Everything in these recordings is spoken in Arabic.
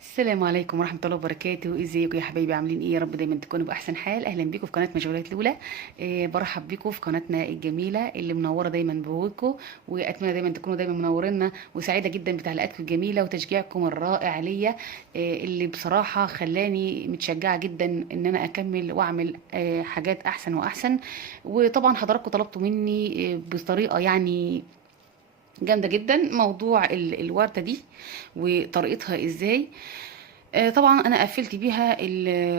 السلام عليكم ورحمة الله وبركاته. ازيكم يا حبايبي؟ عاملين ايه؟ يا رب دايما تكونوا بأحسن حال. اهلا بيكم في قناة مشغولات لولا. برحب بيكم في قناتنا الجميلة اللي منورة دايما بوجودكم، واتمنى دايما تكونوا دايما منورينا، وسعيدة جدا بتعليقاتكم الجميلة وتشجيعكم الرائع ليا، اللي بصراحة خلاني متشجعة جدا ان انا اكمل واعمل حاجات احسن واحسن. وطبعا حضراتكم طلبتوا مني بطريقة يعني جامدة جدا موضوع الوردة دي وطريقتها ازاي. طبعا انا قفلت بيها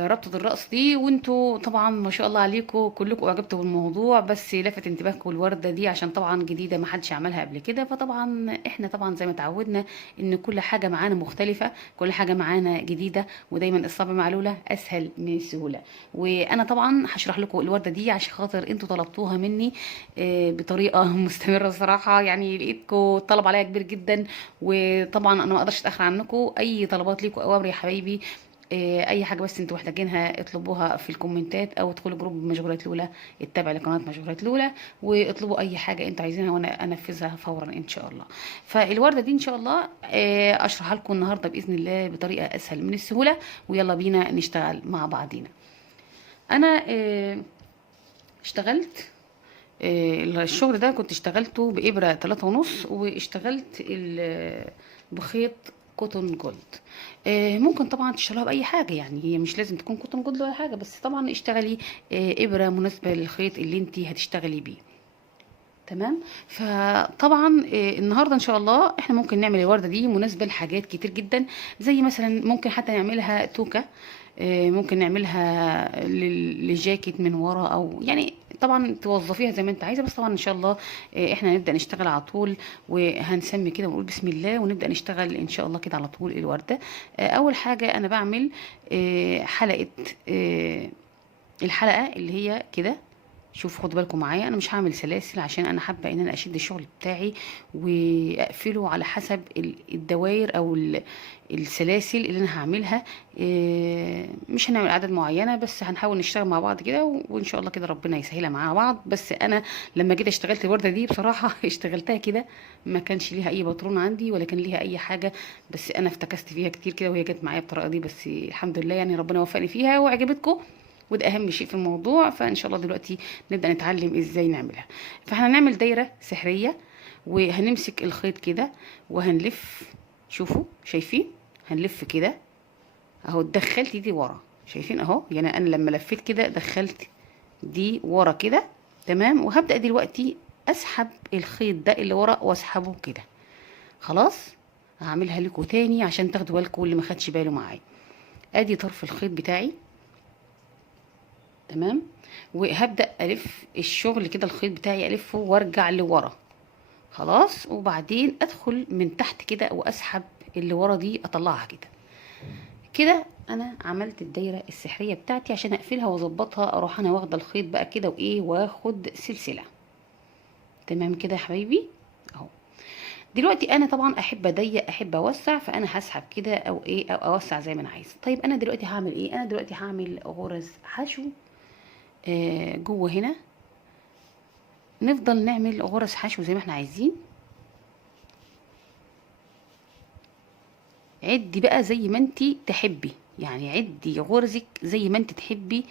ربطة الرأس دي، وانتوا طبعا ما شاء الله عليكم كلكم اعجبتوا بالموضوع، بس لفت انتباهكم الوردة دي عشان طبعا جديدة ما حدش عملها قبل كده. فطبعا احنا طبعا زي ما اتعودنا ان كل حاجة معانا مختلفة، كل حاجة معانا جديدة، ودايما الصعب معلولة اسهل من السهولة. وانا طبعا هشرح لكم الوردة دي عشان خاطر انتوا طلبتوها مني بطريقة مستمرة. صراحة يعني لقيتكم طلب عليا كبير جدا، وطبعا انا ما اقدرش اتاخر عنكم. اي طلبات ليكم اوامر يا حبايبي، اي حاجه بس انتوا محتاجينها اطلبوها في الكومنتات، او ادخلوا جروب مشغولات لولا التابع لقناه مشغولات لولا، واطلبوا اي حاجه انتوا عايزينها وانا انفذها فورا ان شاء الله. فالورده دي ان شاء الله اشرحها لكم النهارده باذن الله بطريقه اسهل من السهوله، ويلا بينا نشتغل مع بعضينا. انا اشتغلت الشغل ده، كنت اشتغلته بإبرة 3.5، واشتغلت بخيط كوتون جولد. ممكن طبعا تشتغلها بأي حاجة، يعني هي مش لازم تكون كوتون جولد ولا حاجة، بس طبعا اشتغلي إبرة مناسبة للخيط اللي انت هتشتغلي بيه. تمام. فطبعا النهارده ان شاء الله احنا ممكن نعمل الورده دي مناسبه لحاجات كتير جدا، زي مثلا ممكن حتى نعملها توكه، ممكن نعملها لجاكيت من ورا، او يعني طبعا توظفيها زي ما انت عايزه. بس طبعا ان شاء الله احنا هنبدا نشتغل على طول، وهنسمي كده ونقول بسم الله ونبدا نشتغل ان شاء الله كده على طول الورده. اول حاجه انا بعمل حلقه، آه، الحلقه اللي هي كده. شوف خدوا بالكم معايا، انا مش هعمل سلاسل عشان انا حابه ان انا اشد الشغل بتاعي واقفله على حسب الدوائر او السلاسل اللي انا هعملها. مش هنعمل عدد معينه، بس هنحاول نشتغل مع بعض كده، وان شاء الله كده ربنا يسهلها مع بعض. بس انا لما جيت اشتغلت الورده دي بصراحه اشتغلتها كده، ما كانش ليها اي باترون عندي ولا كان ليها اي حاجه، بس انا افتكست فيها كتير كده وهي جت معايا بالطريقه دي. بس الحمد لله يعني ربنا وفقني فيها وعجبتكم، وده اهم شيء في الموضوع. فان شاء الله دلوقتي نبدا نتعلم ازاي نعملها. فاحنا هنعمل دايره سحريه، وهنمسك الخيط كده وهنلف. شوفوا شايفين؟ هنلف كده اهو، دخلت دي ورا، شايفين اهو؟ يعني انا لما لفيت كده دخلت دي ورا كده. تمام. وهبدا دلوقتي اسحب الخيط ده اللي ورا واسحبه كده. خلاص. هعملها لكم تاني عشان تاخدوا بالكم اللي ما خدش باله معايا. ادي طرف الخيط بتاعي. تمام. وهبدأ ألف الشغل كده، الخيط بتاعي ألفه وارجع لورا. خلاص. وبعدين أدخل من تحت كده وأسحب اللي ورا دي أطلعها كده. كده أنا عملت الدايرة السحرية بتاعتي. عشان أقفلها وأظبطها أروح أنا واخدة الخيط بقى كده وإيه، وآخد سلسلة. تمام كده يا حبايبي أهو. دلوقتي أنا طبعا أحب أضيق أحب أوسع، فأنا هسحب كده أو إيه، أو أوسع زي ما أنا عايزة. طيب أنا دلوقتي هعمل إيه؟ أنا دلوقتي هعمل غرز حشو جوه هنا. نفضل نعمل غرز حشو زي ما احنا عايزين. عدي بقى زي ما انتي تحبي، يعني عدي غرزك زي ما انتي تحبي.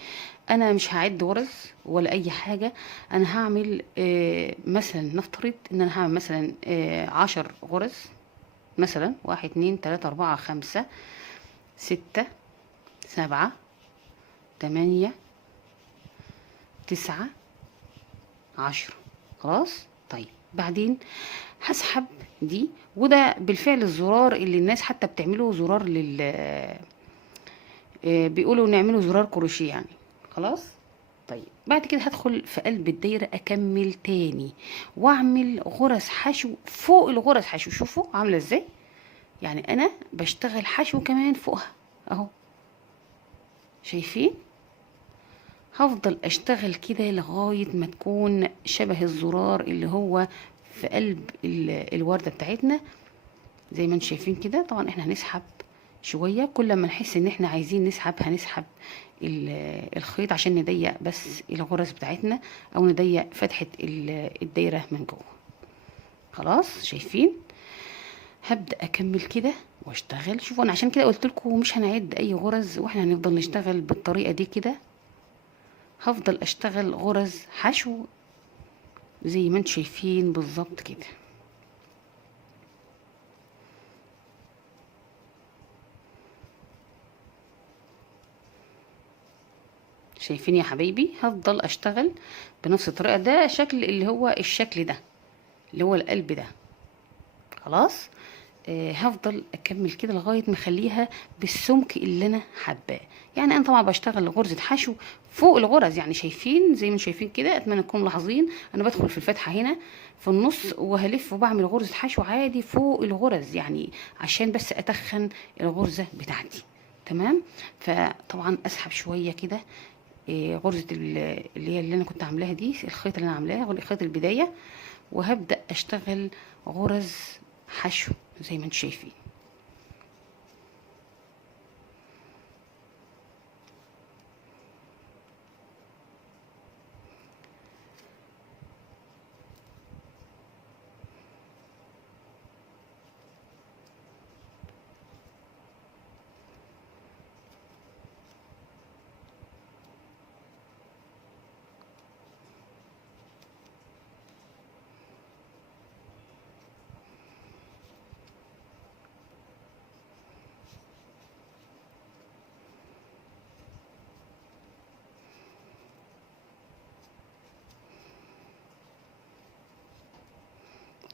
انا مش هعد غرز ولا اي حاجة. انا هعمل مثلا نفترض ان انا هعمل مثلا 10 غرز. مثلا 1 2 3 4 5 6 7 8 9 10. خلاص. طيب بعدين هسحب دي، وده بالفعل الزرار اللي الناس حتى بتعمله زرار بيقولوا نعمله زرار كروشيه يعني. خلاص. طيب بعد كده هدخل في قلب الدايرة اكمل تاني، واعمل غرز حشو فوق الغرز حشو. شوفوا عاملة ازاي؟ يعني انا بشتغل حشو كمان فوقها اهو. شايفين؟ هفضل اشتغل كده لغاية ما تكون شبه الزرار اللي هو في قلب الوردة بتاعتنا زي ما انتم شايفين كده. طبعا احنا هنسحب شوية، كل ما نحس ان احنا عايزين نسحب هنسحب الخيط عشان نضيق بس الغرز بتاعتنا، او نضيق فتحة الدايرة من جوه. خلاص. شايفين؟ هبدأ اكمل كده واشتغل. شوفوا انا عشان كده قلت لكم مش هنعد اي غرز، واحنا هنفضل نشتغل بالطريقة دي كده. هفضل اشتغل غرز حشو زي ما انتم شايفين بالظبط كده. شايفين يا حبايبي؟ هفضل اشتغل بنفس الطريقة. ده شكل اللي هو الشكل ده اللي هو القلب ده. خلاص. هفضل اكمل كده لغايه ما اخليها بالسمك اللي انا حباه. يعني انا طبعا بشتغل غرزه حشو فوق الغرز، يعني شايفين زي ما شايفين كده. اتمنى تكونوا ملاحظين انا بدخل في الفتحه هنا في النص وهلف وبعمل غرزه حشو عادي فوق الغرز، يعني عشان بس اتخن الغرزه بتاعتي. تمام. فطبعا اسحب شويه كده غرزه اللي هي اللي انا كنت عاملاها دي، الخيط اللي انا عاملاه خيط البدايه، وهبدا اشتغل غرز حشو زي ما انتم شايفين.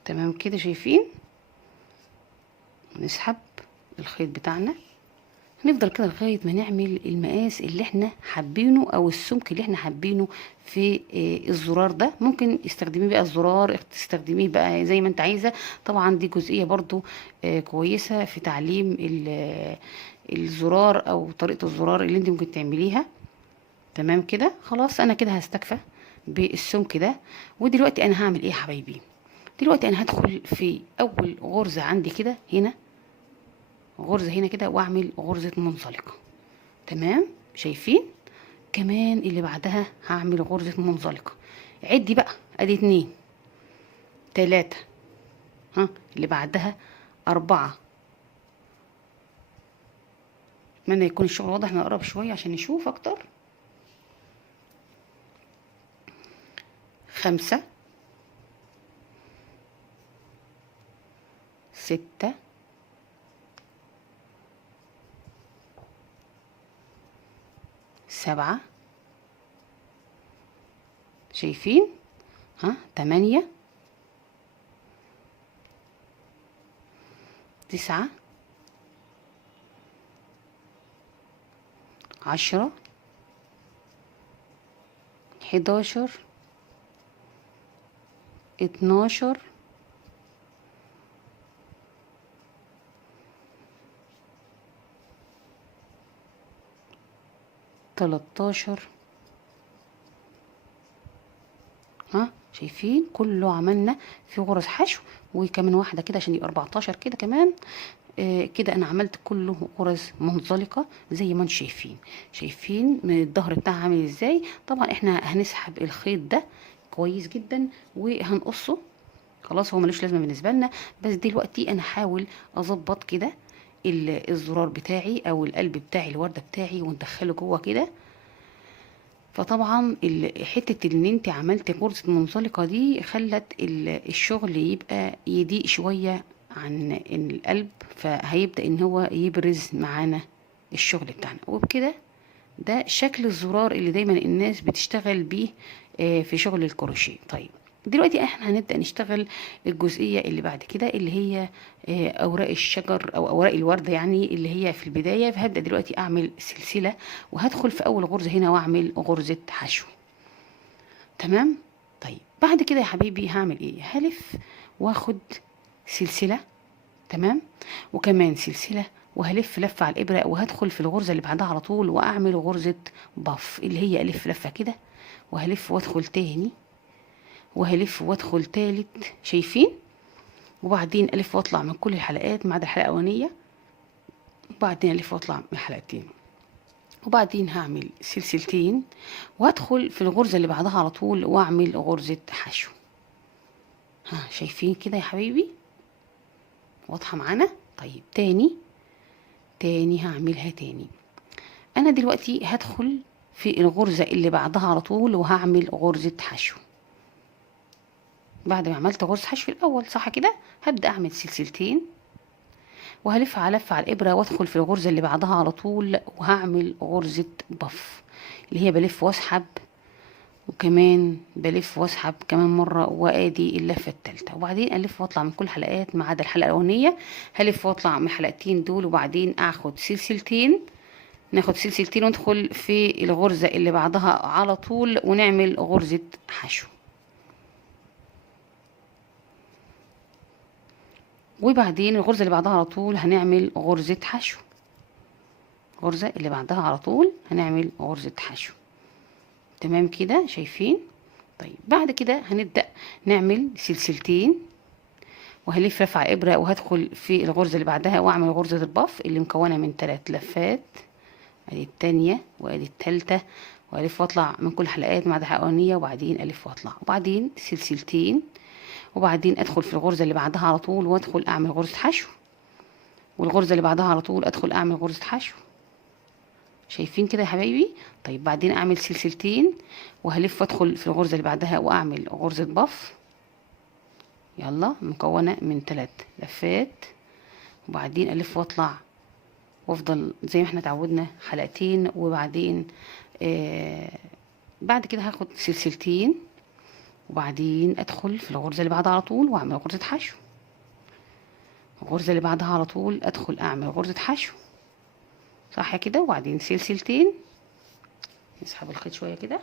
تمام كده شايفين. نسحب الخيط بتاعنا، هنفضل كده لغايه ما نعمل المقاس اللي احنا حابينه او السمك اللي احنا حابينه في الزرار ده. ممكن تستخدميه بقى الزرار، تستخدميه بقى زي ما انت عايزه. طبعا دي جزئيه برضو كويسه في تعليم الزرار او طريقه الزرار اللي انت ممكن تعمليها. تمام كده. خلاص انا كده هستكفى بالسمك ده. ودلوقتي انا هعمل ايه يا حبايبي؟ دلوقتي انا هدخل في اول غرزه عندي كده هنا، غرزه هنا كده، واعمل غرزه منزلقه. تمام. شايفين؟ كمان اللي بعدها هعمل غرزه منزلقه. عدي بقى، ادي 2 3، ها اللي بعدها 4. اتمنى يكون الشغل واضح، نقرب شويه عشان نشوف اكتر. 5 6 7. شايفين؟ ها 8 9 10 11 12 13. ها شايفين؟ كله عملنا في غرز حشو، وكمان واحده كده عشان يبقى 14 كده كمان. كده انا عملت كله غرز منزلقه زي ما انتم شايفين. شايفين من الظهر بتاعها عامل ازاي؟ طبعا احنا هنسحب الخيط ده كويس جدا وهنقصه. خلاص هو ملوش لازمه بالنسبه لنا، بس دلوقتي انا هحاول اظبط كده الزرار بتاعي او القلب بتاعي الورده بتاعي وندخله جوه كده. فطبعا حته ان انت عملتي غرزه منزلقه دي خلت الشغل يبقى يضيق شويه عن القلب، فهيبدا ان هو يبرز معانا الشغل بتاعنا. وبكده ده شكل الزرار اللي دايما الناس بتشتغل بيه في شغل الكروشيه. طيب دلوقتي احنا هنبدأ نشتغل الجزئية اللي بعد كده، اللي هي اوراق الشجر او اوراق الوردة يعني اللي هي في البداية. فهبدأ دلوقتي اعمل سلسلة، وهدخل في اول غرزة هنا واعمل غرزة حشو. تمام. طيب بعد كده يا حبيبي هعمل ايه؟ هلف واخد سلسلة. تمام. وكمان سلسلة، وهلف لفة على الابرة، وهدخل في الغرزة اللي بعدها على طول واعمل غرزة بف اللي هي الف لفة كده، وهلف وادخل تاني، وهلف وادخل تالت. شايفين؟ وبعدين الف واطلع من كل الحلقات ما عدا الحلقه الاولانيه، وبعدين الف واطلع من حلقتين، وبعدين هعمل سلسلتين وادخل في الغرزه اللي بعدها على طول واعمل غرزه حشو. ها شايفين كده يا حبيبي؟ واضحة معانا؟ طيب تاني هعملها تاني. انا دلوقتي هدخل في الغرزة اللي بعدها على طول وهعمل غرزة حشو. بعد ما عملت غرزة حشو الاول صح كده، هبدأ اعمل سلسلتين وهلف على الابرة وادخل في الغرزة اللي بعدها على طول وهعمل غرزة بف، اللي هي بلف واسحب، وكمان بلف واسحب كمان مرة، وادي اللفة التالتة، وبعدين الف واطلع من كل حلقات ما عدا الحلقة الاولانية. هلف واطلع من الحلقتين دول وبعدين اخد سلسلتين، ناخد سلسلتين وندخل في الغرزة اللي بعدها على طول ونعمل غرزة حشو. وبعدين الغرزة اللي بعدها على طول هنعمل غرزة حشو، الغرزة اللي بعدها على طول هنعمل غرزة حشو. تمام كده شايفين؟ طيب بعد كده هنبدأ نعمل سلسلتين وهلف رفع ابرة وهدخل في الغرزة اللي بعدها واعمل غرزة البف اللي مكونة من 3 لفات، ادي التانية وادي التالتة، والف واطلع من كل حلقات ما عدا الحلقة الاولانية، وبعدين الف واطلع وبعدين سلسلتين، وبعدين ادخل في الغرزة اللي بعدها على طول وادخل اعمل غرزة حشو، والغرزة اللي بعدها على طول ادخل اعمل غرزة حشو. شايفين كده يا حبايبي؟ طيب بعدين اعمل سلسلتين وهلف وادخل في الغرزة اللي بعدها واعمل غرزة بف، يلا مكونة من 3 لفات، وبعدين الف واطلع وافضل زي ما احنا اتعودنا حلقتين، وبعدين بعد كده هاخد سلسلتين وبعدين ادخل في الغرزة اللي بعدها على طول واعمل غرزة حشو، الغرزة اللي بعدها على طول ادخل اعمل غرزة حشو، صح كده؟ وبعدين سلسلتين، نسحب الخيط شوية كده.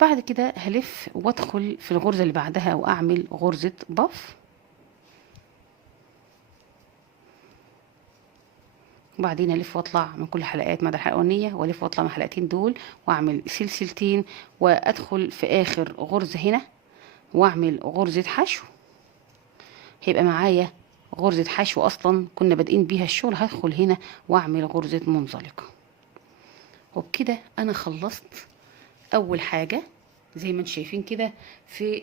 بعد كده هلف وادخل في الغرزة اللي بعدها واعمل غرزة بف، وبعدين الف واطلع من كل حلقات ما عدا الحلقه الاولانيه، والف واطلع من الحلقتين دول واعمل سلسلتين وادخل في اخر غرزه هنا واعمل غرزه حشو. هيبقى معايا غرزه حشو اصلا كنا بادئين بيها الشغل، هدخل هنا واعمل غرزه منزلقه. وبكده انا خلصت اول حاجه زي ما انتم شايفين كده في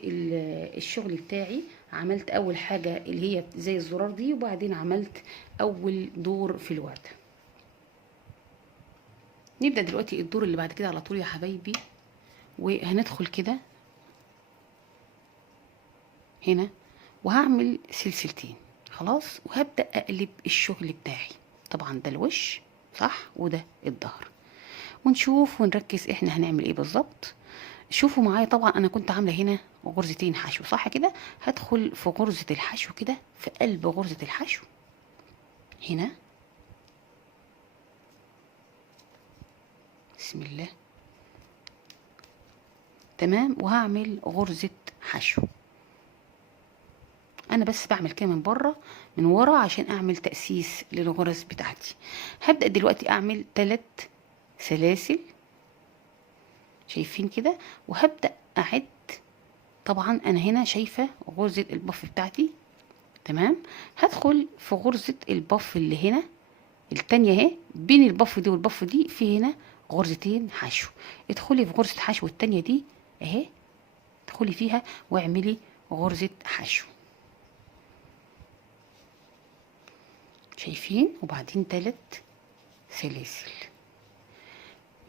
الشغل بتاعي. عملت اول حاجه اللي هي زي الزرار دي، وبعدين عملت اول دور في الورده. نبدأ دلوقتي الدور اللي بعد كده على طول يا حبايبي، وهندخل كده هنا وهعمل سلسلتين خلاص، وهبدأ اقلب الشغل بتاعي. طبعا ده الوش صح وده الظهر، ونشوف ونركز احنا هنعمل ايه بالظبط. شوفوا معايا، طبعا انا كنت عامله هنا غرزتين حشو صح كده، هدخل في غرزة الحشو كده في قلب غرزة الحشو هنا، بسم الله، تمام، وهعمل غرزة حشو. انا بس بعمل كده من بره من ورا عشان اعمل تأسيس للغرز بتاعتي. هبدأ دلوقتي اعمل 3 سلاسل شايفين كده، وهبدأ اعد. طبعا انا هنا شايفة غرزة البف بتاعتي، تمام، هدخل في غرزة البف اللي هنا التانية اهي، بين البف دي والبف دي في هنا غرزتين حشو. ادخلي في غرزة حشو التانية دي اهي، ادخلي فيها واعملي غرزة حشو، شايفين؟ وبعدين 3 سلاسل.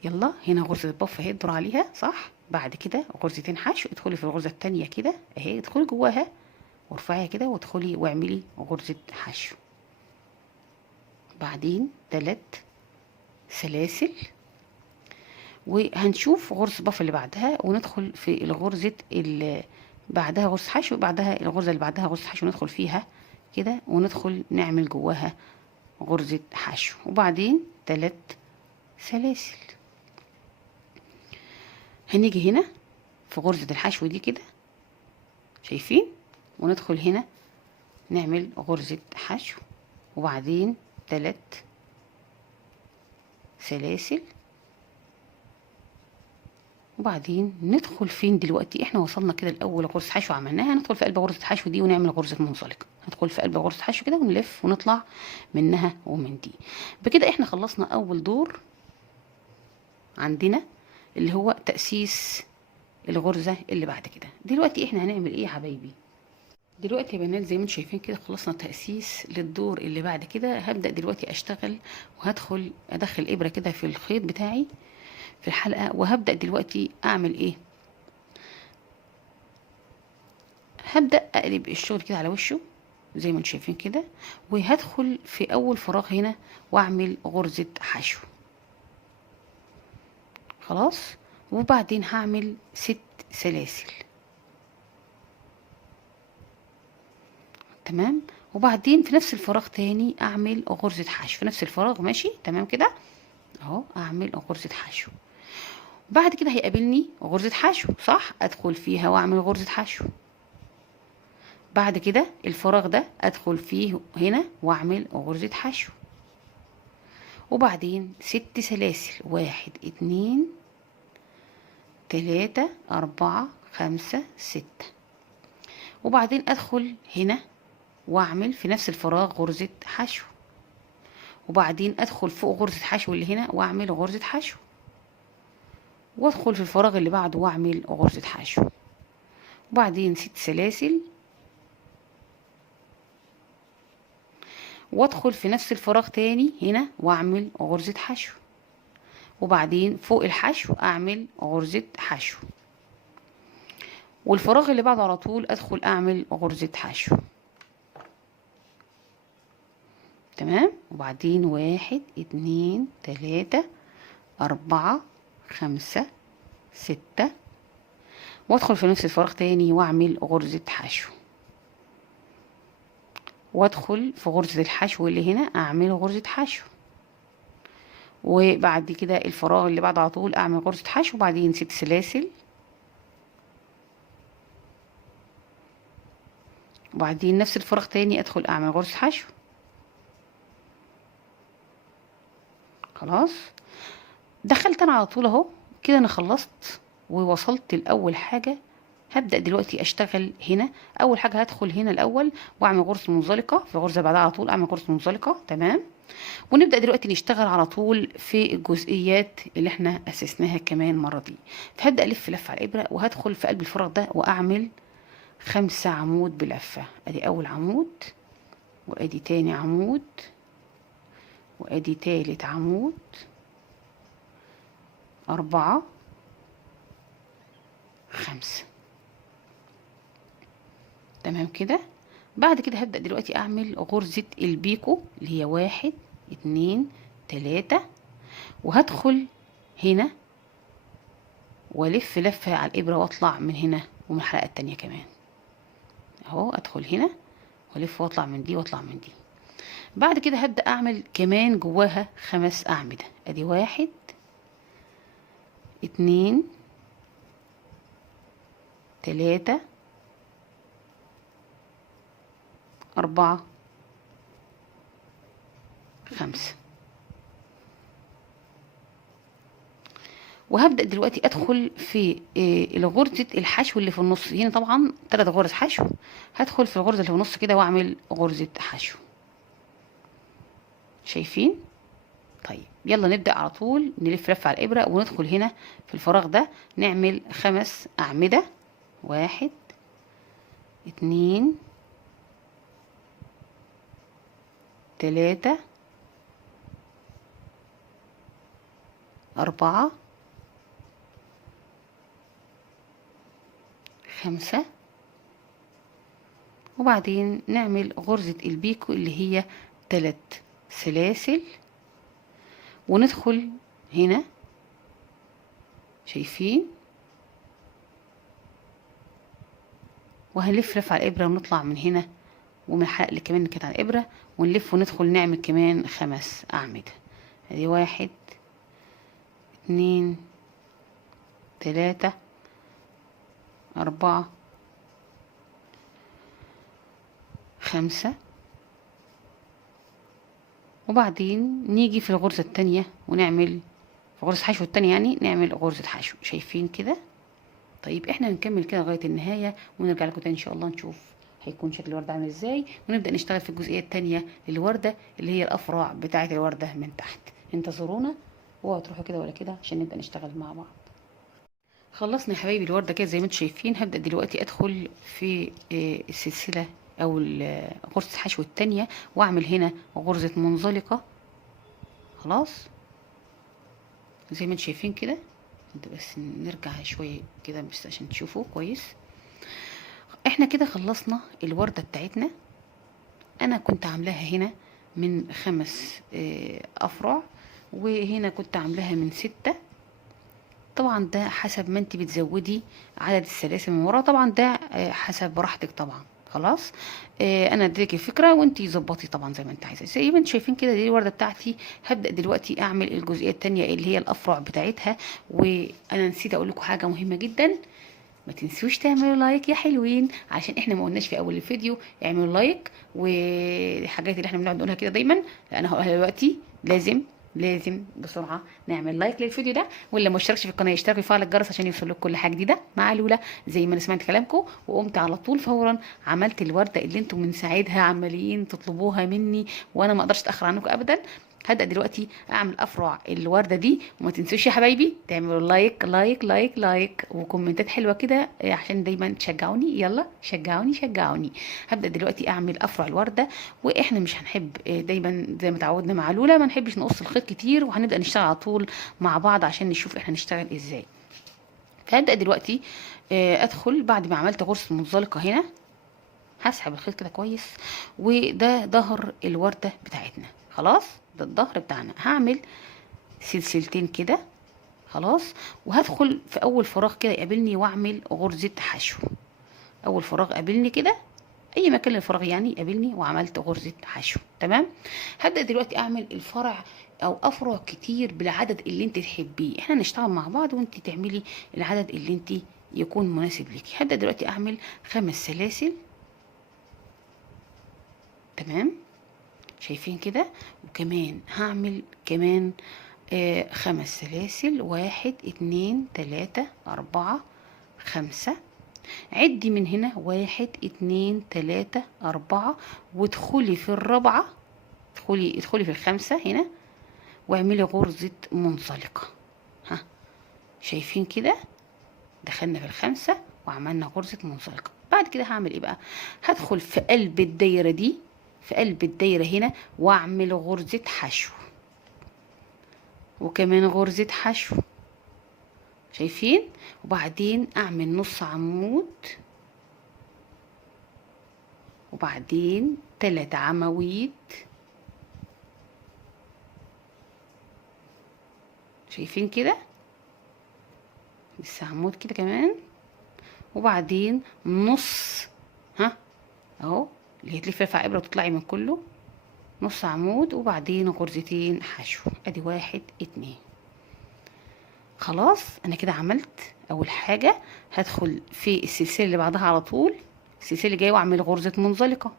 يلا هنا غرزة البف اهي ادور عليها صح، بعد كده غرزتين حشو، ادخلي في الغرزة التانية كده اهي، ادخلي جواها وارفعيها كده وادخلي واعملي غرزة حشو، بعدين 3 سلاسل، وهنشوف غرزة البف اللي بعدها وندخل في الغرزة اللي بعدها غرزة حشو، بعدها الغرزة اللي بعدها غرزة حشو ندخل فيها كده وندخل نعمل جواها غرزة حشو، وبعدين 3 سلاسل. هنيجي هنا في غرزة الحشو دي كده شايفين، وندخل هنا نعمل غرزة حشو، وبعدين 3 سلاسل، وبعدين ندخل فين دلوقتي؟ احنا وصلنا كده الاول غرزة حشو عملناها، ندخل في قلب غرزة حشو دي ونعمل غرزة منزلقة، ندخل في قلب غرزة حشو كده ونلف ونطلع منها ومن دي. بكده احنا خلصنا اول دور عندنا اللي هو تأسيس الغرزة اللي بعد كده. دلوقتي احنا هنعمل ايه يا حبايبي؟ دلوقتي يا بنات زي ما انتم شايفين كده خلصنا تأسيس للدور اللي بعد كده. هبدأ دلوقتي اشتغل وهدخل ادخل ابرة كده في الخيط بتاعي في الحلقة، وهبدأ دلوقتي اعمل ايه، هبدأ اقلب الشغل كده على وشه زي ما انتم شايفين كده، وهدخل في اول فراغ هنا واعمل غرزة حشو. خلاص، وبعدين هعمل 6 سلاسل. تمام، وبعدين في نفس الفراغ تاني اعمل غرزة حشو في نفس الفراغ. ماشي تمام كده اهو، اعمل غرزة حشو. بعد كده هيقابلني غرزة حشو، صح، ادخل فيها واعمل غرزة حشو. بعد كده الفراغ ده ادخل فيه هنا واعمل غرزة حشو، وبعدين 6 سلاسل، 1 2 3 4 5 6. وبعدين ادخل هنا واعمل في نفس الفراغ غرزة حشو، وبعدين ادخل فوق غرزة حشو اللي هنا واعمل غرزة حشو، وادخل في الفراغ اللي بعده واعمل غرزة حشو، وبعدين 6 سلاسل، وادخل في نفس الفراغ تاني هنا واعمل غرزة حشو، وبعدين فوق الحشو اعمل غرزة حشو، والفراغ اللي بعده على طول ادخل اعمل غرزة حشو. تمام، وبعدين 1 2 3 4 5 6، وادخل في نفس الفراغ تاني واعمل غرزة حشو، وادخل في غرزة الحشو اللي هنا اعمل غرزة حشو، وبعد كده الفراغ اللي بعد على طول اعمل غرزة حشو، وبعدين 6 سلاسل، وبعدين نفس الفراغ تاني ادخل اعمل غرزة حشو. خلاص، دخلت انا على طول اهو كده، انا خلصت ووصلت لاول حاجة. هبدأ دلوقتي اشتغل هنا. اول حاجة هدخل هنا الاول واعمل غرزة منزلقة، في غرزة بعدها على طول اعمل غرزة منزلقة. تمام، ونبدأ دلوقتي نشتغل على طول في الجزئيات اللي احنا اسسناها كمان مرة دي. فهبدأ الف لفة على الابرة وهدخل في قلب الفراغ ده واعمل 5 عمود بلفة. ادي اول عمود، وادي تاني عمود، وادي تالت عمود، 4 5. تمام كده. بعد كده هبدأ دلوقتي اعمل غرزة البيكو اللي هي 1 2 3، وهدخل هنا والف لفة على الابرة واطلع من هنا ومن الحلقة التانية كمان اهو، ادخل هنا والف واطلع من دي واطلع من دي. بعد كده هبدأ اعمل كمان جواها 5 اعمدة. ادي 1 2 3 4 5. وهبدأ دلوقتي ادخل في غرزة الحشو اللي في النص هنا. طبعا 3 غرز حشو، هدخل في الغرزة اللي في النص كده واعمل غرزة حشو. شايفين؟ طيب يلا نبدأ على طول نلف لفة على الإبرة وندخل هنا في الفراغ ده نعمل 5 أعمدة. 1 2 3 4 5. وبعدين نعمل غرزة البيكو اللي هي 3 سلاسل، وندخل هنا. شايفين؟ وهنلف لفة على الإبرة ونطلع من هنا ومن الحلقة اللي كمان كانت على الإبرة، ونلف وندخل نعمل كمان 5 أعمدة. ادي 1 2 3 4 5. وبعدين نيجي في الغرزة التانية ونعمل في غرزة حشو التانية، يعني نعمل غرزة حشو. شايفين كده؟ طيب احنا هنكمل كده لغاية النهاية ونرجع لكم تاني ان شاء الله نشوف هيكون شكل الوردة عامل ازاي، ونبدأ نشتغل في الجزئية التانية للوردة اللي هي الأفرع بتاعة الوردة من تحت. انتظرونا واوعوا تروحوا كده ولا كده عشان نبدأ نشتغل مع بعض. خلصنا يا حبايبي الوردة كده زي ما انتم شايفين. هبدأ دلوقتي ادخل في السلسلة او غرزة الحشو التانية، واعمل هنا غرزة منزلقة. خلاص زي ما انتم شايفين كده. بس نرجع شوية كده بس عشان تشوفوا كويس. احنا كده خلصنا الوردة بتاعتنا. انا كنت عاملاها هنا من 5 افرع، وهنا كنت عاملاها من 6. طبعا ده حسب ما انت بتزودي عدد السلاسل من ورا، طبعا ده حسب براحتك طبعا. خلاص انا اديتك الفكره وانت ظبطي طبعا زي ما انت عايزه. زي ما انتم شايفين كده دي الورده بتاعتي. هبدا دلوقتي اعمل الجزئيه الثانيه اللي هي الافرع بتاعتها. وانا نسيت اقول لكم حاجه مهمه جدا، ما تنسوش تعملوا لايك يا حلوين، عشان احنا ما قلناش في اول الفيديو. اعملوا لايك، والحاجات اللي احنا بنقعد نقولها كده دايما لا انا هقولها دلوقتي. لازم بسرعه نعمل لايك للفيديو ده، واللي ما اشتركش في القناه يشترك ويفعل الجرس عشان يوصل لكم كل حاجه جديده مع لولا. زي ما انا سمعت كلامكم وقمت على طول فورا عملت الورده اللي انتم من ساعتها عمالين تطلبوها مني، وانا ما اقدرش اتاخر عنكم ابدا. هبدا دلوقتي اعمل افرع الورده دي. وما تنسوش يا حبايبي تعملوا لايك لايك لايك لايك وكومنتات حلوه كده عشان دايما تشجعوني. يلا شجعوني. هبدا دلوقتي اعمل افرع الورده. واحنا مش هنحب دايما زي ما تعودنا مع لولا ما نحبش نقص الخيط كتير، وهنبدا نشتغل على طول مع بعض عشان نشوف احنا نشتغل ازاي. فهبدا دلوقتي ادخل بعد ما عملت غرزه منزلقه هنا. هسحب الخيط كده كويس، وده ظهر الورده بتاعتنا. خلاص ده الظهر بتاعنا. هعمل سلسلتين كده. خلاص وهدخل في اول فراغ كده يقابلني واعمل غرزه حشو. اول فراغ قابلني كده، اي مكان للفراغ يعني قابلني وعملت غرزه حشو. تمام. هبدا دلوقتي اعمل الفرع او افرع كتير بالعدد اللي انت تحبيه. احنا نشتغل مع بعض وانت تعملي العدد اللي انت يكون مناسب ليكي. هبدا دلوقتي اعمل 5 سلاسل. تمام شايفين كده. وكمان هعمل كمان 5 سلاسل. 1 2 3 4 5. عدي من هنا 1 2 3 4 وادخلي في الرابعة. ادخلي في الخامسة هنا واعملي غرزة منزلقة. ها شايفين كده دخلنا في الخامسة وعملنا غرزة منزلقة. بعد كده هعمل ايه بقى؟ هدخل في قلب الدايرة دي، في قلب الدايرة هنا واعمل غرزة حشو، وكمان غرزة حشو. شايفين؟ وبعدين اعمل نص عمود، وبعدين 3 عواميد. شايفين كده؟ لسه عمود كده كمان، وبعدين نص اهو اللي هي تلفي ابره وتطلعي من كله نص عمود، وبعدين غرزتين حشو. ادي 1 2. خلاص انا كده عملت اول حاجه. هدخل في السلسله اللي بعدها على طول، السلسله اللي جايه، واعمل غرزه منزلقه.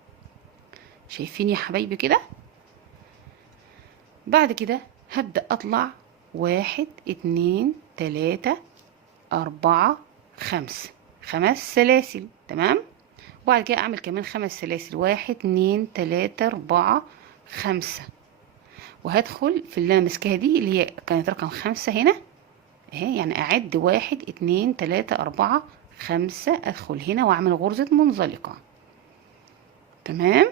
شايفين يا حبايبي كده؟ بعد كده هبدا اطلع 1 2 3 4 5 سلاسل. تمام. وبعد كده اعمل كمان 5 سلاسل. 1 2 3 4 5. وهدخل في اللي انا ماسكاها دي اللي هي كانت رقم 5 هنا اهي، يعني اعد 1 2 3 4 5. ادخل هنا واعمل غرزة منزلقة. تمام.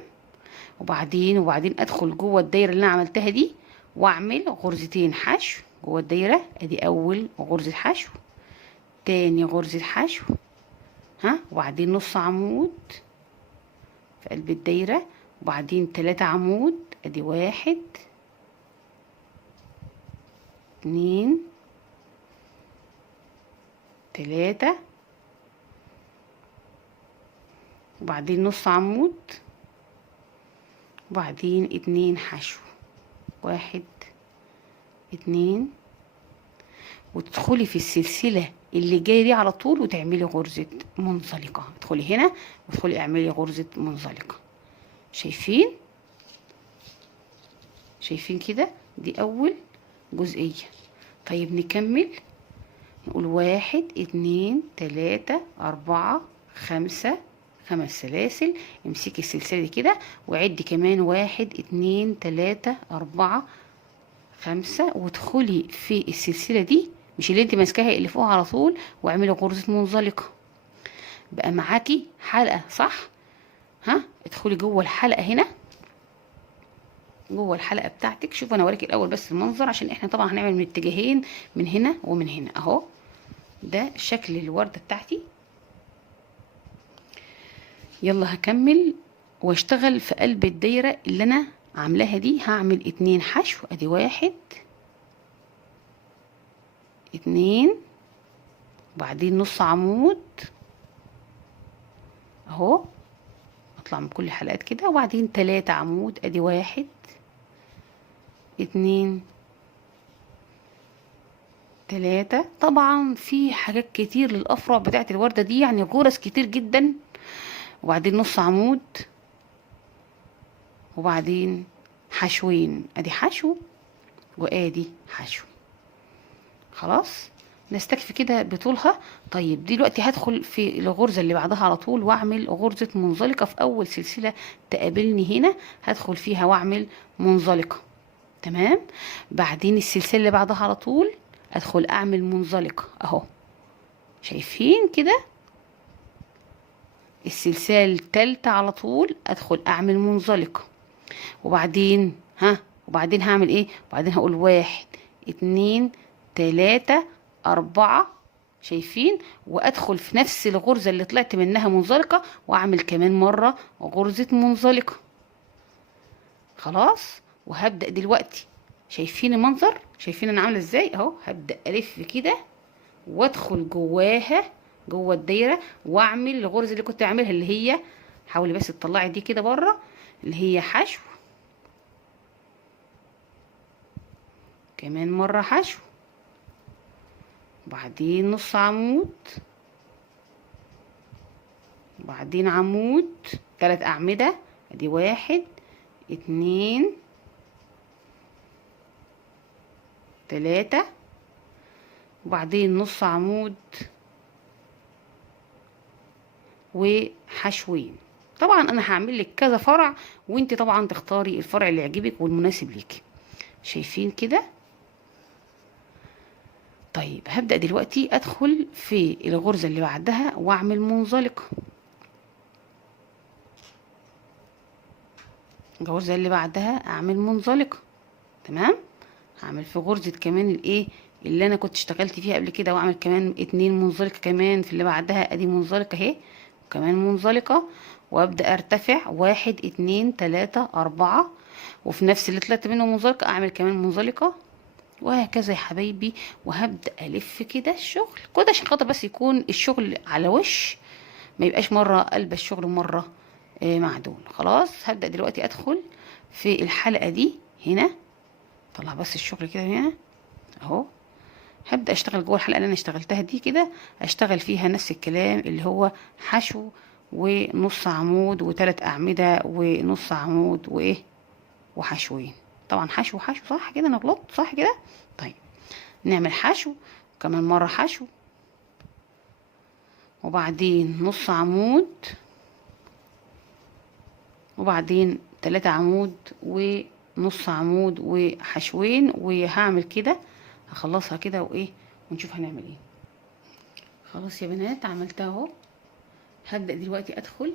وبعدين ادخل جوه الدايرة اللي انا عملتها دي واعمل غرزتين حشو جوه الدايرة. ادي اول غرزة حشو، تاني غرزة حشو، وبعدين نص عمود في قلب الدايرة، وبعدين 3 عمود. ادي 1 2 3، وبعدين نص عمود، وبعدين 2 حشو. 1 2. وتدخلي في السلسلة اللي جايه دي على طول وتعملي غرزة منزلقة. ادخلي هنا وادخلي اعملي غرزة منزلقة. شايفين كده؟ دي اول جزئية. طيب نكمل نقول 1 2 3 4 5 سلاسل. امسكي السلسلة دي كده وعدي كمان 1 2 3 4 5 وادخلي في السلسلة دي، مش اللي انت ماسكاها اللي فوق على طول، واعملي غرزة منزلقة. بقى معاكي حلقة صح؟ ها ادخلي جوه الحلقه هنا، جوه الحلقه بتاعتك. شوف انا اوريك الاول بس المنظر، عشان احنا طبعا هنعمل من اتجاهين، من هنا ومن هنا اهو. ده شكل الورده بتاعتي. يلا هكمل واشتغل في قلب الدايره اللي انا عاملاها دي. هعمل 2 حشو، ادي 1 2، وبعدين نص عمود اهو، اطلع من كل الحلقات كده، وبعدين 3 عمود، ادي 1 2 3. طبعا في حاجات كتير للافرع بتاعت الورده دي، يعني غرز كتير جدا. وبعدين نص عمود، وبعدين حشوين، ادي حشو وادي حشو. خلاص نستكفي كده بطولها. طيب دلوقتي هدخل في الغرزه اللي بعدها على طول، واعمل غرزه منزلقه في اول سلسله تقابلني هنا، هدخل فيها واعمل منزلقه. تمام. بعدين السلسله اللي بعدها على طول ادخل اعمل منزلقه اهو، شايفين كده. السلسله الثالثه على طول ادخل اعمل منزلقه، وبعدين وبعدين هعمل ايه؟ وبعدين هقول 1 2 3 4، شايفين؟ وادخل في نفس الغرزه اللي طلعت منها منزلقه، واعمل كمان مره غرزه منزلقه. خلاص. وهبدا دلوقتي، شايفين المنظر؟ شايفين انا عامله ازاي اهو؟ هبدا الف كده وادخل جواها، جوه الدايره، واعمل الغرزه اللي كنت اعملها، اللي هي حاولي بس تطلعي دي كده بره، اللي هي حشو، كمان مره حشو، وبعدين نص عمود، وبعدين عمود، 3 اعمده، ادي 1 2 3، وبعدين نص عمود وحشوين. طبعا انا هعمل لك كذا فرع، وانت طبعا تختاري الفرع اللي يعجبك والمناسب ليكي. شايفين كده؟ طيب هبدأ دلوقتي ادخل في الغرزة اللي بعدها واعمل منزلقة. الغرزة اللي بعدها اعمل منزلقة. تمام. هعمل في غرزة كمان الايه اللي انا كنت اشتغلت فيها قبل كده، واعمل كمان 2 منزلقة كمان في اللي بعدها، ادي منزلقة اهي، وكمان منزلقة، وابدأ ارتفع 1 2 3 4، وفي نفس اللي طلعت منه منزلقة اعمل كمان منزلقة، وهكذا يا حبايبي. وهبدأ الف كده الشغل كده، عشان خاطر بس يكون الشغل على وش، ما يبقاش مرة قلب الشغل مرة معدول. خلاص هبدأ دلوقتي ادخل في الحلقة دي هنا، طلع بس الشغل كده هنا اهو. هبدأ اشتغل جوه الحلقة اللي انا اشتغلتها دي كده، اشتغل فيها نفس الكلام، اللي هو حشو ونص عمود و3 اعمدة ونص عمود وايه وحشوين. طبعا حشو وحشو، صح كده؟ انا غلطت صح كده؟ طيب نعمل حشو، كمان مرة حشو، وبعدين نص عمود، وبعدين 3 عمود ونص عمود وحشوين. وهعمل كده، هخلصها كده وايه ونشوف هنعمل ايه. خلاص يا بنات عملتها اهو. هبدأ دلوقتي ادخل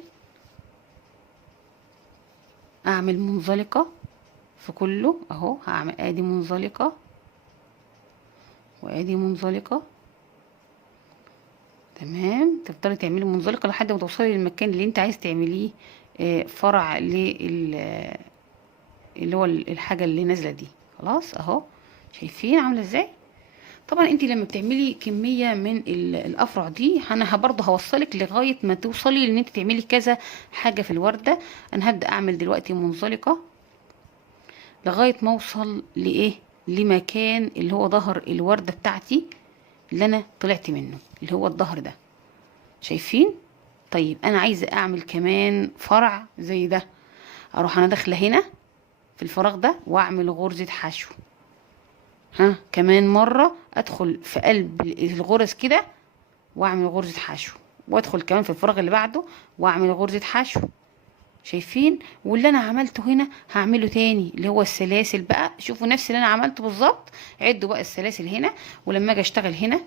اعمل منزلقة في كله اهو. هعمل ادي منزلقة وادي منزلقة. تمام. تفضلي تعملي منزلقة لحد ما توصلي للمكان اللي انت عايز تعمليه فرع اللي هو الحاجة اللي نازلة دي. خلاص اهو، شايفين عاملة ازاي؟ طبعا انت لما بتعملي كمية من الافرع دي، انا برضه هوصلك لغاية ما توصلي ان انت تعملي كذا حاجة في الوردة. انا هبدأ اعمل دلوقتي منزلقة لغاية ما اوصل لايه، لمكان اللي هو ظهر الوردة بتاعتي اللي انا طلعت منه، اللي هو الظهر ده. شايفين؟ طيب انا عايزة اعمل كمان فرع زي ده، اروح انا داخلة هنا في الفراغ ده واعمل غرزة حشو. كمان مرة ادخل في قلب الغرز كده واعمل غرزة حشو، وادخل كمان في الفراغ اللي بعده واعمل غرزة حشو. شايفين؟ واللي انا عملته هنا هعمله تاني، اللي هو السلاسل بقى. شوفوا نفس اللي انا عملته بالظبط، عدوا بقى السلاسل هنا. ولما اجي اشتغل هنا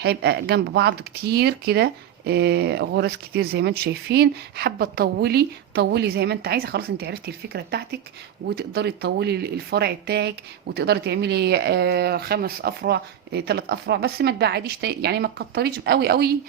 هيبقى جنب بعض كتير كده غرز كتير زي ما انتم شايفين. حابه تطولي طولي زي ما انت عايزه. خلاص انت عرفتي الفكره بتاعتك، وتقدري تطولي الفرع بتاعك، وتقدري تعملي 5 افرع، 3 افرع، بس ما تبعديش يعني ما تكتريش قوي قوي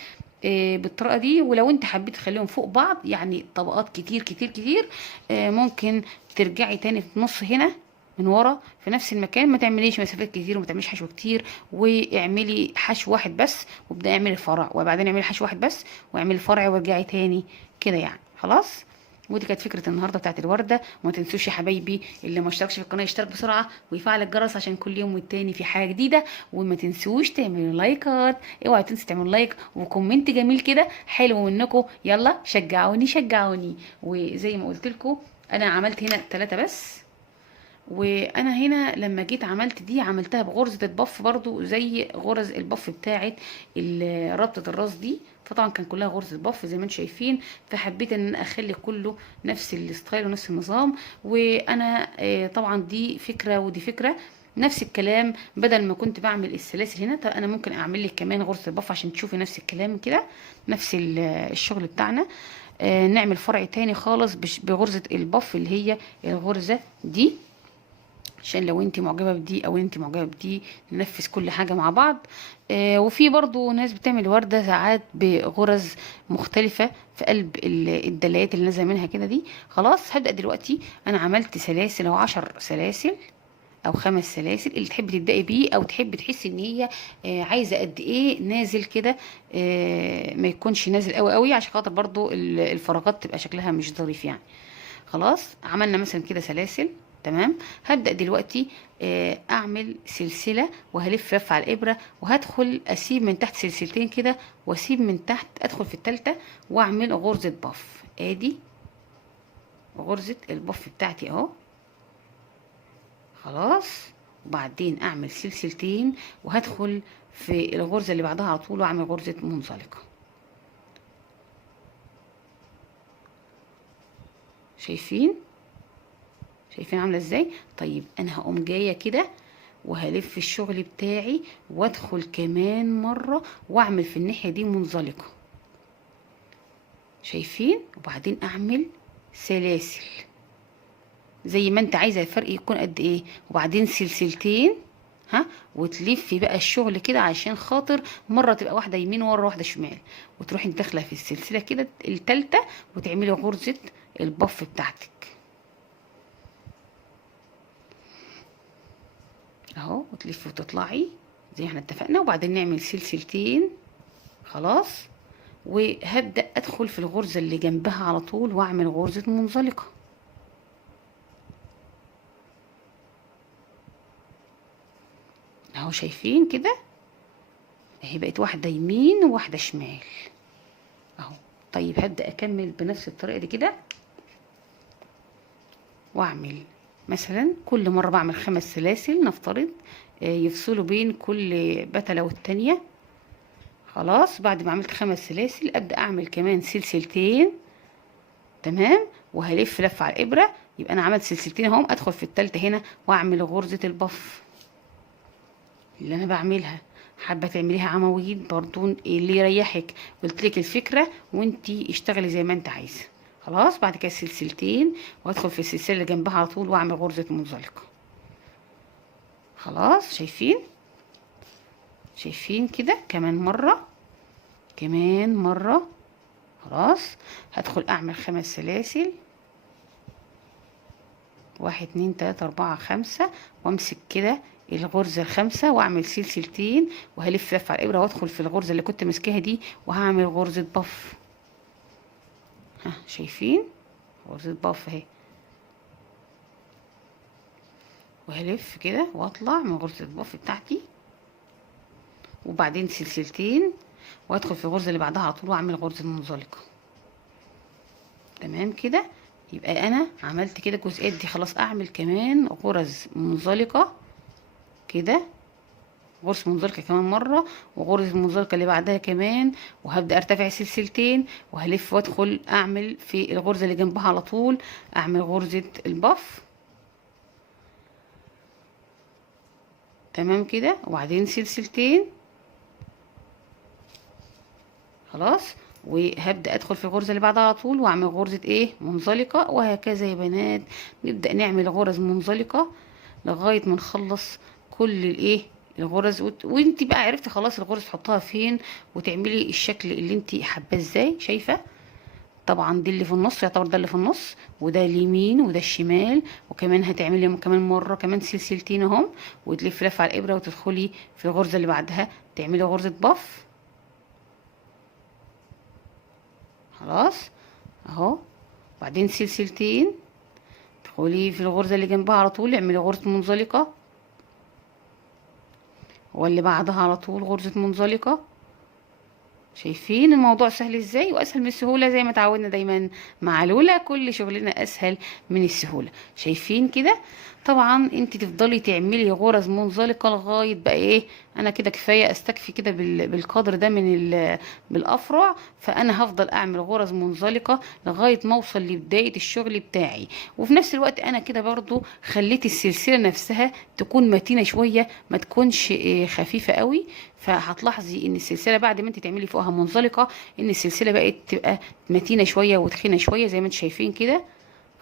بالطريقه دي. ولو انت حبيت تخليهم فوق بعض يعني طبقات كتير كتير كتير، ممكن ترجعي تاني في النص هنا من ورا في نفس المكان، ما تعمليش مسافات كتير وما تعمليش حشو كتير، واعملي حشو واحد بس، وابداي اعملي فرع، وبعدين اعملي حشو واحد بس واعملي فرع، وارجعي تاني كده يعني. خلاص. ودي كانت فكره النهارده بتاعت الورده. وما تنسوش يا حبايبي، اللي ما اشتركش في القناه يشترك بسرعه ويفعل الجرس عشان كل يوم والتاني في حاجه جديده. وما تنسوش تعملوا لايكات، اوعوا تنسوا تعملوا لايك وكومنت جميل كده حلو منكم. يلا شجعوني شجعوني. وزي ما قلت لكم انا عملت هنا 3 بس. وانا هنا لما جيت عملت دي عملتها بغرزة البف برضو زي غرز البف بتاعت ربطة الراس دي. فطبعا كان كلها غرزة بف زي ما انتم شايفين. فحبيت ان انا اخلي كله نفس الستايل ونفس النظام. وانا طبعا دي فكرة ودي فكرة نفس الكلام. بدل ما كنت بعمل السلاسل هنا، طب انا ممكن اعمل لك كمان غرزة البف عشان تشوفي نفس الكلام كده، نفس الشغل بتاعنا. نعمل فرع تاني خالص بغرزة البف اللي هي الغرزة دي، عشان لو انت معجبه بدي او انت معجبه بدي ننفذ كل حاجه مع بعض. وفي برضو ناس بتعمل ورده ساعات بغرز مختلفه في قلب الدلايات اللي نازله منها كده دي. خلاص هبدا دلوقتي. انا عملت سلاسل او 10 سلاسل او 5 سلاسل، اللي تحبي تبداي بيه او تحبي تحسي ان هي عايزه قد ايه نازل كده. ما يكونش نازل قوي قوي عشان خاطر برضو الفراغات تبقى شكلها مش ظريف يعني. خلاص عملنا مثلا كده سلاسل. تمام. هبدأ دلوقتي اعمل سلسلة وهلف لف على الابرة، وهدخل اسيب من تحت سلسلتين كده، واسيب من تحت ادخل في التالتة واعمل غرزة بف. ادي غرزة البف بتاعتي اهو. خلاص. وبعدين اعمل سلسلتين وهدخل في الغرزة اللي بعدها على طول واعمل غرزة منزلقة. شايفين عامله ازاي؟ طيب انا هقوم جايه كده وهلف الشغل بتاعي وادخل كمان مره واعمل في الناحيه دي منزلقه. شايفين؟ وبعدين اعمل سلاسل زي ما انت عايزه الفرق يكون قد ايه، وبعدين سلسلتين. ها. وتلفي بقى الشغل كده عشان خاطر مره تبقى واحده يمين ومره واحده شمال، وتروحي داخله في السلسله كده التالتة وتعملي غرزه البف بتاعتك اهو، وتلفي وتطلعي زي ما احنا اتفقنا. وبعدين نعمل سلسلتين. خلاص. وهبدأ ادخل في الغرزة اللي جنبها على طول واعمل غرزة منزلقة اهو. شايفين كده؟ اهي بقت واحدة يمين وواحدة شمال اهو. طيب هبدأ اكمل بنفس الطريقة دي كده، واعمل مثلا كل مرة بعمل 5 سلاسل نفترض، يفصلوا بين كل بتلة والتانية. خلاص. بعد ما عملت 5 سلاسل ابدأ اعمل كمان سلسلتين. تمام. وهلف لف على الابرة، يبقى انا عملت سلسلتين اهم. ادخل في التالتة هنا واعمل غرزة البف اللي انا بعملها. حابة تعمليها عواميد برضو اللي يريحك، قلتلك الفكرة وانتي اشتغلي زي ما انت عايزة. خلاص. بعد كده سلسلتين وادخل في السلسلة اللي جنبها على طول واعمل غرزة منزلقة. خلاص. شايفين كده؟ كمان مرة كمان مرة. خلاص. هدخل اعمل 5 سلاسل، 1 2 3 4 5، وامسك كده الغرزة ال5 واعمل سلسلتين وهلف لف على الابرة وادخل في الغرزة اللي كنت ماسكاها دي وهعمل غرزة بف. ها. شايفين؟ غرزة بف اهي. وهلف كده واطلع من غرزة البف بتاعتي، وبعدين سلسلتين وادخل في الغرزة اللي بعدها على طول واعمل غرزة منزلقة. تمام كده؟ يبقى انا عملت كده الجزئيات دي. خلاص. اعمل كمان غرز منزلقة كده، غرزة منزلقة كمان مرة، وغرزة المنزلقة اللي بعدها كمان، وهبدأ ارتفع سلسلتين وهلف وادخل اعمل في الغرزة اللي جنبها على طول اعمل غرزة البف. تمام كده؟ وبعدين سلسلتين. خلاص. وهبدأ ادخل في الغرزة اللي بعدها على طول واعمل غرزة ايه منزلقة، وهكذا يا بنات نبدأ نعمل غرز منزلقة لغاية ما نخلص كل الايه الغرز. وانت بقى عرفتي خلاص الغرز تحطها فين وتعملي الشكل اللي انت حباه ازاي. شايفة طبعا دي اللي في النص، يعتبر ده اللي في النص، وده اليمين وده الشمال. وكمان هتعملي كمان مره كمان سلسلتين اهم، وتلفي لفه على الابره وتدخلي في الغرزه اللي بعدها تعملي غرزه بف. خلاص اهو. بعدين سلسلتين تدخلي في الغرزه اللي جنبها على طول اعملي غرزه منزلقه، واللي بعدها على طول غرزه منزلقه. شايفين الموضوع سهل ازاي واسهل من السهولة زي ما اتعودنا دايما مع لولا، كل شغلنا اسهل من السهولة. شايفين كده؟ طبعا انت تفضلي تعملي غرز منزلقة لغاية بقى ايه، انا كده كفاية استكفي كده بالقدر ده بالافرع. فانا هفضل اعمل غرز منزلقة لغاية ما اوصل لبداية الشغل بتاعي. وفي نفس الوقت انا كده برضو خليت السلسلة نفسها تكون متينة شوية، ما تكونش خفيفة قوي. فهتلاحظي ان السلسله بعد ما انت تعملي فوقها منزلقه ان السلسله بقت تبقى متينه شويه وتخينه شويه زي ما انت شايفين كده.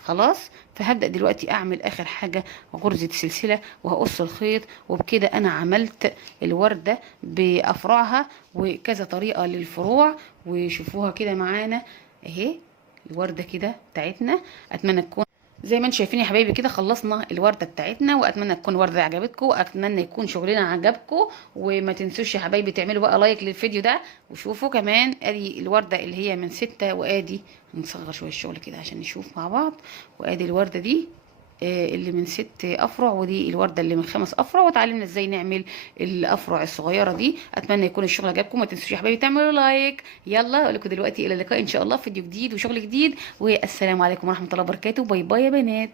خلاص. فهبدا دلوقتي اعمل اخر حاجه غرزه سلسله وهقص الخيط، وبكده انا عملت الورده بافرعها وكذا طريقه للفروع. وشوفوها كده معانا اهي الورده كده بتاعتنا. اتمنى تكون زي ما انتم شايفين يا حبايبي كده خلصنا الورده بتاعتنا، واتمنى تكون الورده عجبتكم، واتمنى يكون شغلنا عجبكم. وما تنسوش يا حبايبي تعملوا بقى لايك للفيديو ده. وشوفوا كمان ادي الورده اللي هي من 6، وادي هنصغر شويه الشغل كده عشان نشوف مع بعض. وادي الورده دي اللي من 6 افرع، ودي الورده اللي من 5 افرع. واتعلمنا ازاي نعمل الافرع الصغيره دي. اتمنى يكون الشغل عجبكم. ما تنسوش يا حبايبي تعملوا لايك. يلا اقول لكم دلوقتي الى اللقاء ان شاء الله في فيديو جديد وشغل جديد، والسلام عليكم ورحمه الله وبركاته. باي باي يا بنات.